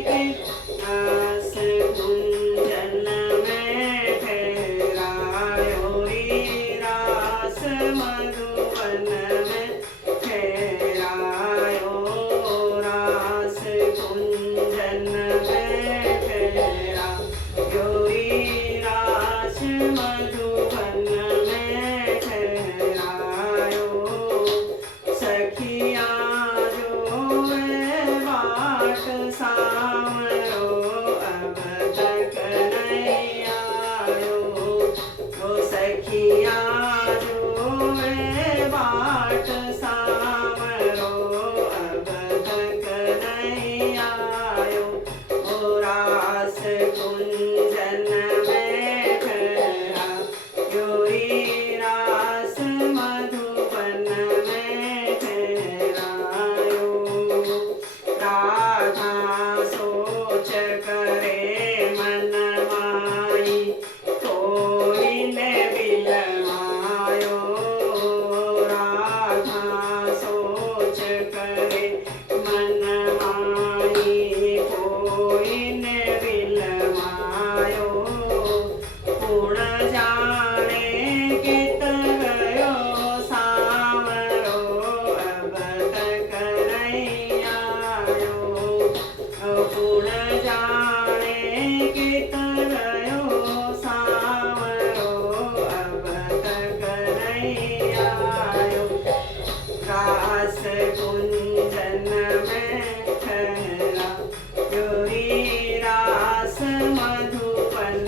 के रास कुंजन में ठहरायो रे रास मधुवन में ठहरायो रास कुंजन में ठहरायो रे रास मधुवन में ठहरायो सखिया सामरो अब तक नहीं आयो सखिया जो बाट सामरो अब तक नहीं आयो रास कुंजन में ठहरायो रे रास मधुवन में ठहरायो राधा सोच करे मन माई कोई ने बिलमायो राधा सोच करे मन माई कोई ने बिलमायो गुण जाने कित गयो सामरो अब तक नहीं आयो गुण जाने कित गयो सामरो अब तक नहीं आयो रास कुंजन में ठहरायो रे रास मधुवन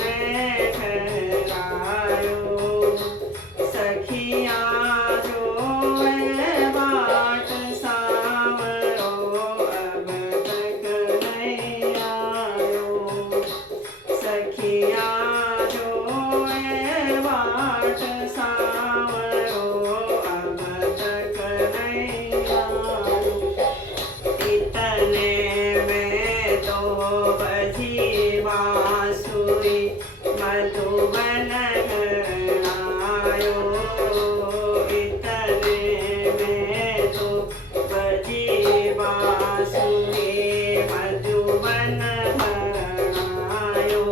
में ठहरायो सखिया जो बाट सामरो अब तक नहीं आयो सखिया जो बाट सामरो अब तक नहीं आयो इतने में तो बजी बांसुरी मधुवन आयो इतने में तो बजी बांसुरी मधुवन आयो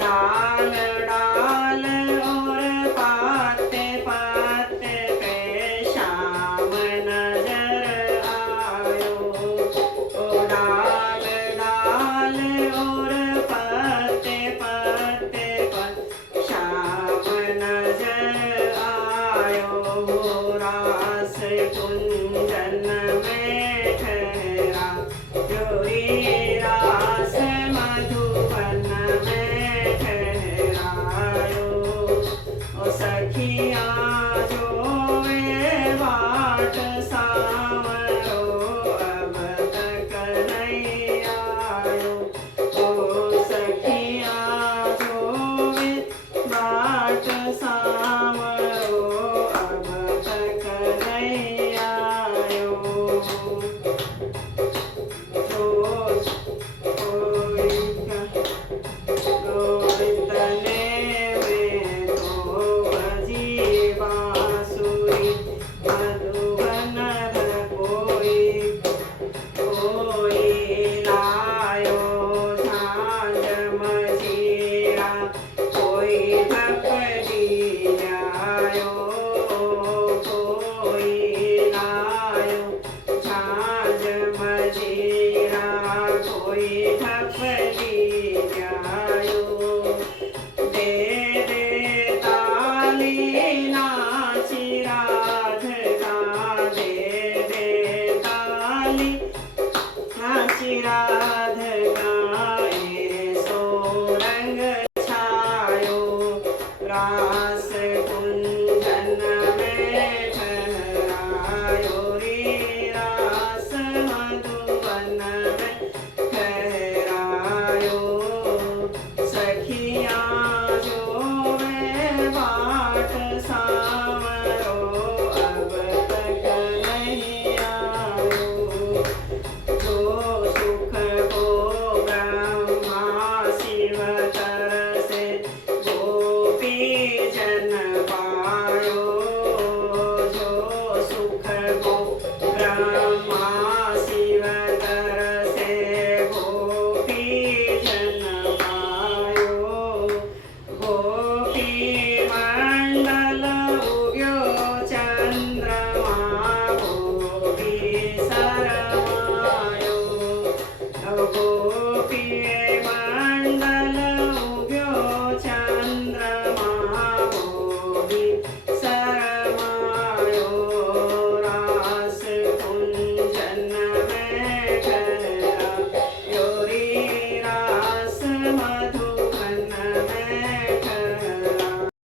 डाल डाल और पाते पाते पे श्याम नजर आयो डाल डाल और पाते पाते पर श्याम नजर आयो रास कुंजन में ठहरायो रे रास मधुवन में ठहरायो सखिया जो बाट सामरो अब तक नहीं आयो सखिया जो बाट सामरो अब तक नहीं आयो इतने में तो बजी बांसुरी मधुवन कोई लायो झांझ मजीरा कोई ढकली आयो कोई लायो झांझ मजीरा कोई ढकली आयो दे दे ताली नाची राधिका दे दे ताली नाची राधिका